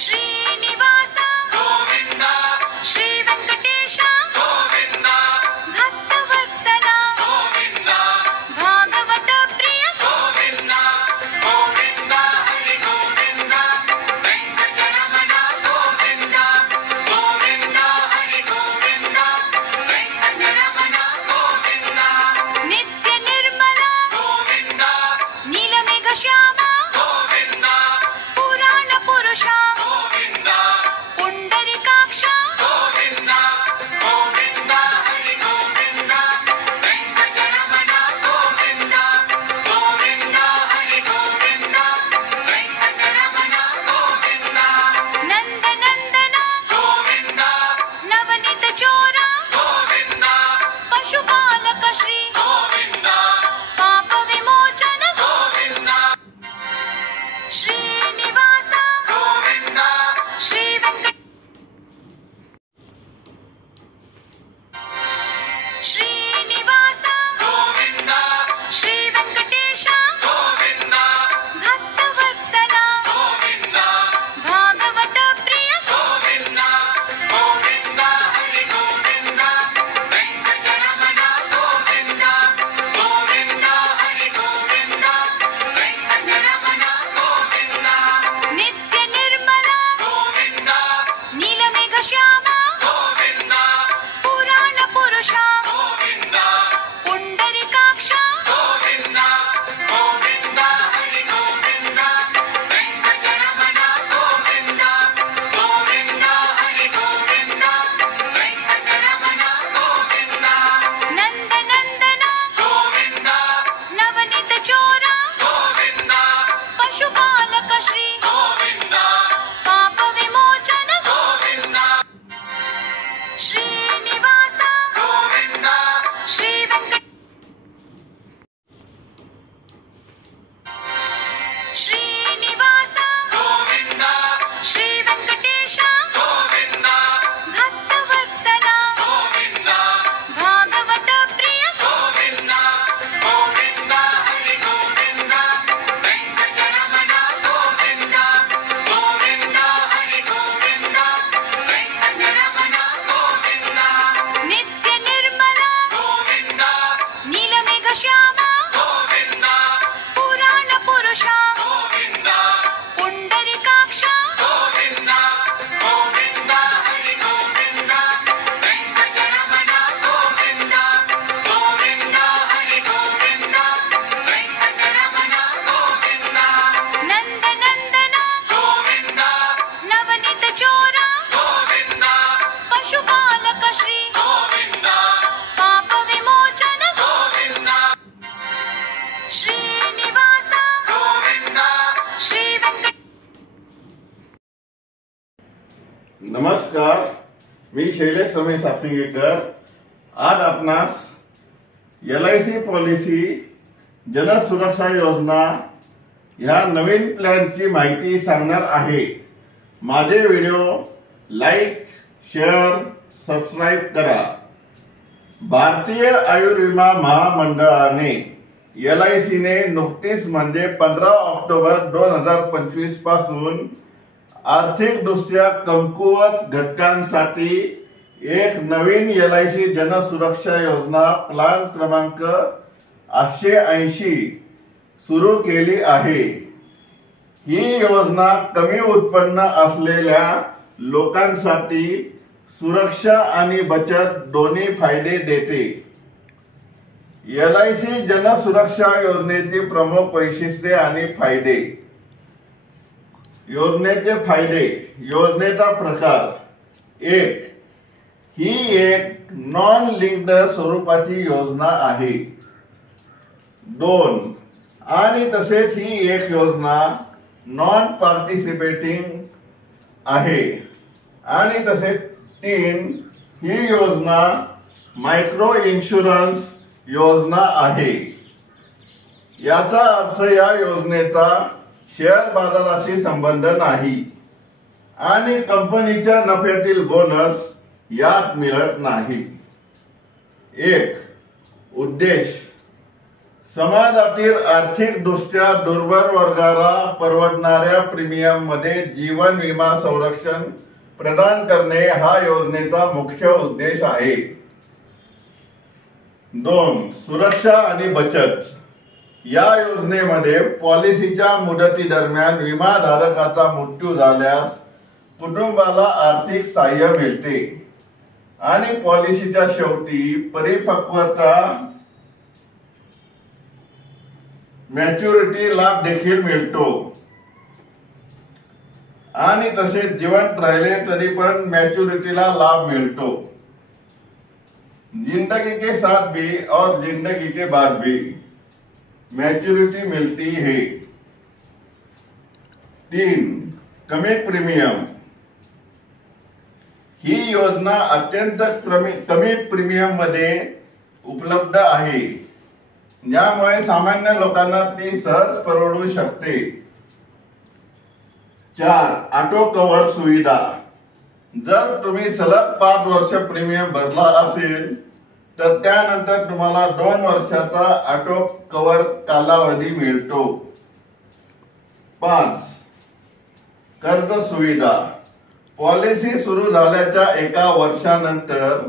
श्रीनिवास गोविंद श्री वेंकटेश गोविंद भक्तवत्सल गोविंद भागवत प्रिय गोविंद गोविंद हरि गोविंद वेंकटरमण गोविंद गोविंद हरि गोविंद वेंकटरमण गोविंद नित्य निर्मल गोविंद नीलमेघ श्याम गोविंद पुराण पुरुष गोविंद पुंडरीकाक्ष गोविंद गोविंद हरि गोविंद वेंकटरमण गोविंद गोविंद हरि गोविंद वेंकटरमण गोविंद नंदनंदन गोविंद नवनीत चोर गोविंद पशुपालक श्री गोविंद पाप विमोचन गोविंद श्रीनिवास गोविंद श्री वेंकट श्रीनिवास गोविंद श्री वेंकटेश गोविंद भक्तवत्सल गोविंद भागवत प्रिय गोविंद गोविंद हरि गोविंद वेंकटरमण गोविंद गोविंद हरि गोविंद वेंकटरमण गोविंद नित्य निर्मल गोविंद नीलमेघ श्याम गोविंद पुराण पुरुष गोविंद पुंडरीकाक्ष गोविंद गोविंद हरि गोविंद वेंकटरमण गोविंद गोविंद हरि गोविंद वेंकटरमण गोविंद नंदनंदन गोविंद नवनीत चोर गोविंद पशुपालक श्री गोविंद पाप विमोचन गोविंद श्रीनिवास गोविंद श्री वेंकट श्रीनिवास गोविंद श्री वेंकटेश गोविंद भक्तवत्सल गोविंद भागवत प्रिय गोविंद गोविंद हरि गोविंद वेंकटरमण गोविंद गोविंद हरि गोविंद वेंकटरमण गोविंद नित्य निर्मल गोविंद नीलमेघ श्याम गोविंद पुराण पुरुष गोविंद पुंडरीकाक्ष गोविंद गोविंद हरि गोविंद वेंकटरमण गोविंद गोविंद हरि गोविंद वेंकटरमण गोविंद नंदनंदन गोविंद नवनीत चोर गोविंद पशुपालक श्री गोविंद पाप विमोचन गोविंद श्रीनिवास गोविंद श्री वेंकट नमस्कार, मी शैलेश रमेश सापसिंगेकर। आज आपणास LIC पॉलिसी जनसुरक्षा योजना ह्या नवीन प्लॅनची माहिती सांगणार आहे। माझे व्हिडिओ लाईक, शेअर, सबस्क्राईब करा। भारतीय आयुर्विमा महामंडळाने LIC ने नुकतीच म्हणजे 15 ऑक्टोबर 2025 पासून आर्थिकदृष्ट्या कमकुवत घटकांसाठी एक नवीन LIC जनसुरक्षा योजना प्लान क्रमांक 880 सुरू केली आहे। ही योजना कमी उत्पन्न असलेल्या लोकांसाठी सुरक्षा आणि बचत दोन्ही फायदे देते। LIC जनसुरक्षा योजनेची प्रमुख वैशिष्ट्ये आणि फायदे। योजनेचे फायदे। योजनेचा प्रकार। 1. ही एक नॉन लिंक्ड स्वरूपाची योजना आहे। 2. आणि तसेच ही एक योजना नॉन पार्टिसिपेटिंग आहे। आणि तसेच 3. ही योजना मायक्रो इन्शुरन्स योजना आहे। याचा अर्थ या योजनेचा शेअर बाजाराशी संबंध नाही आणि कंपनीच्या नफ्यातील बोनस यात मिळत नाही। 1. उद्देश समाजातील आर्थिक दृष्ट्या दुर्बल वर्गाला परवडणाऱ्या प्रीमियम मध्ये जीवन विमा संरक्षण प्रदान करणे हा योजनेचा मुख्य उद्देश आहे. 2. सुरक्षा आणि बचत. या योजनेमध्ये पॉलिसीच्या मुदती दरम्यान विमा धारकाचा मृत्यू झाल्यास कुटुंबाला आर्थिक सहाय्य मिळते आणि पॉलिसीच्या शेवटी परिपक्वता मॅच्युरिटी लाभ देखील मिळतो आणि तसेच जिवंत राहिले तरी पण मॅच्युरिटीला लाभ मिळतो. जिंदगी के साथ भी और जिंदगी के बाद भी मैच्योरिटी मिलती है. 3. कमी प्रीमियम. ही योजना अत्यंत कमी प्रीमियम मध्ये उपलब्ध आहे, ज्यामुळे सामान्य लोकांना ती सहज परवडू शकते. 4. ऑटो कव्हर सुविधा. जर तुम्ही सलग 5 वर्ष प्रीमियम भरला असेल तर त्यानंतर तुम्हाला 2 वर्षाचा ऑटो कव्हर कालावधी मिळतो. 5. कर्ज सुविधा. पॉलिसी सुरू झाल्याच्या 1 वर्षानंतर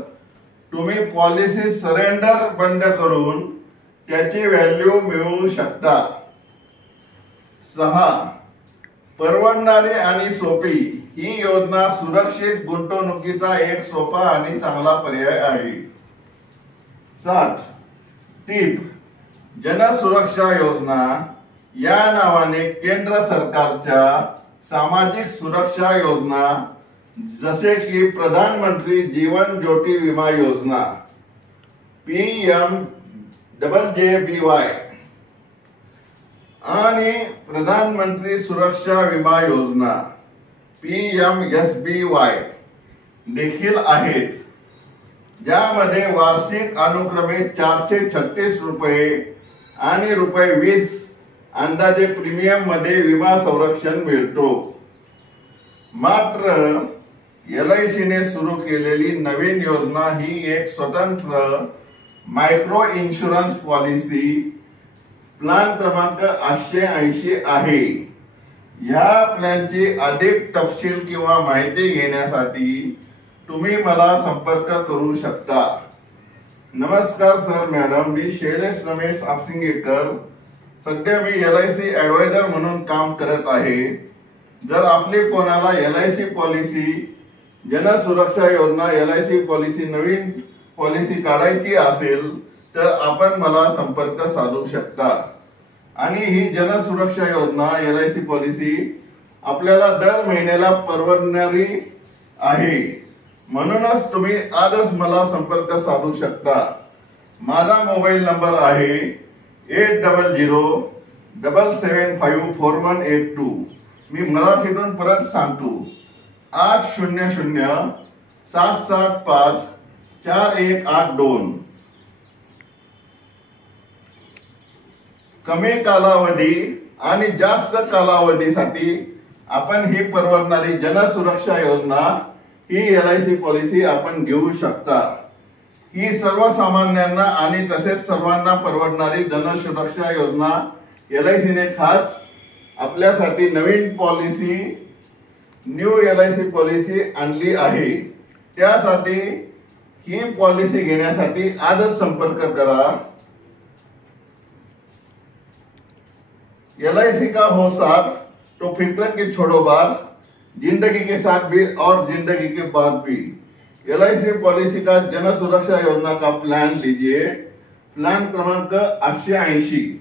तुम्ही पॉलिसी सरेंडर बंद करून त्याची व्हॅल्यू मिळवू शकता. 6. परवडणारी आणि सोपी. ही योजना सुरक्षित गुंतवणुकीचा एक सोपा आणि चांगला पर्याय आहे. 7. टीप. जन सुरक्षा योजना या नावाने केंद्र सरकारच्या सामाजिक सुरक्षा योजना जसे की प्रधानमंत्री जीवन ज्योती विमा योजना PMJJBY आणि प्रधानमंत्री सुरक्षा विमा योजना PMSBY देखील आहेत, ज्यामध्ये वार्षिक अनुक्रमे 436 रुपये आणि रुपये 20 अंदाजे प्रीमियम मध्ये विमा संरक्षण मिळतो. मात्र LIC ने सुरू केलेली नवीन योजना ही एक स्वतंत्र मायक्रो इन्शुरन्स पॉलिसी प्लॅन क्रमांक 880 आहे. या प्लॅनची अधिक तपशील किंवा माहिती घेण्यासाठी तुम्ही मला संपर्क करू शकता. नमस्कार सर मॅडम, मी शैलेश रमेश आपसिंगेकर. सध्या मी LIC ॲडवायझर म्हणून काम करत आहे. जर आपली कोणाला LIC पॉलिसी, जन सुरक्षा योजना LIC पॉलिसी, नवीन पॉलिसी काढायची असेल तर आपण मला संपर्क साधू शकता. आणि ही जन सुरक्षा योजना LIC पॉलिसी आपल्याला दर महिन्याला परवडणारी आहे, म्हणूनच तुम्ही आजच मला संपर्क साधू शकता. माझा मोबाईल नंबर आहे 8007754182. मी मराठीतून परत सांगतो 8007754182. कमी कालावधी आणि जास्त कालावधीसाठी आपण ही परवडणारी जन सुरक्षा योजना ही LIC पॉलिसी आपण घेऊ शकता. ही सर्वसामान्यांना आणि तसेच सर्वांना परवडणारी जन सुरक्षा योजना LIC ने खास आपल्यासाठी नवीन पॉलिसी, न्यू LIC पॉलिसी आणली आहे. त्यासाठी ही पॉलिसी घेण्यासाठी आजच संपर्क करा. LIC का हो साथ तो फिक्र की छोड़ो बात, जिंदगी के साथ भी और जिंदगी के बाद भी. LIC पॉलिसी का जन सुरक्षा योजना का प्लान लीजिए. प्लान क्रमांक 880.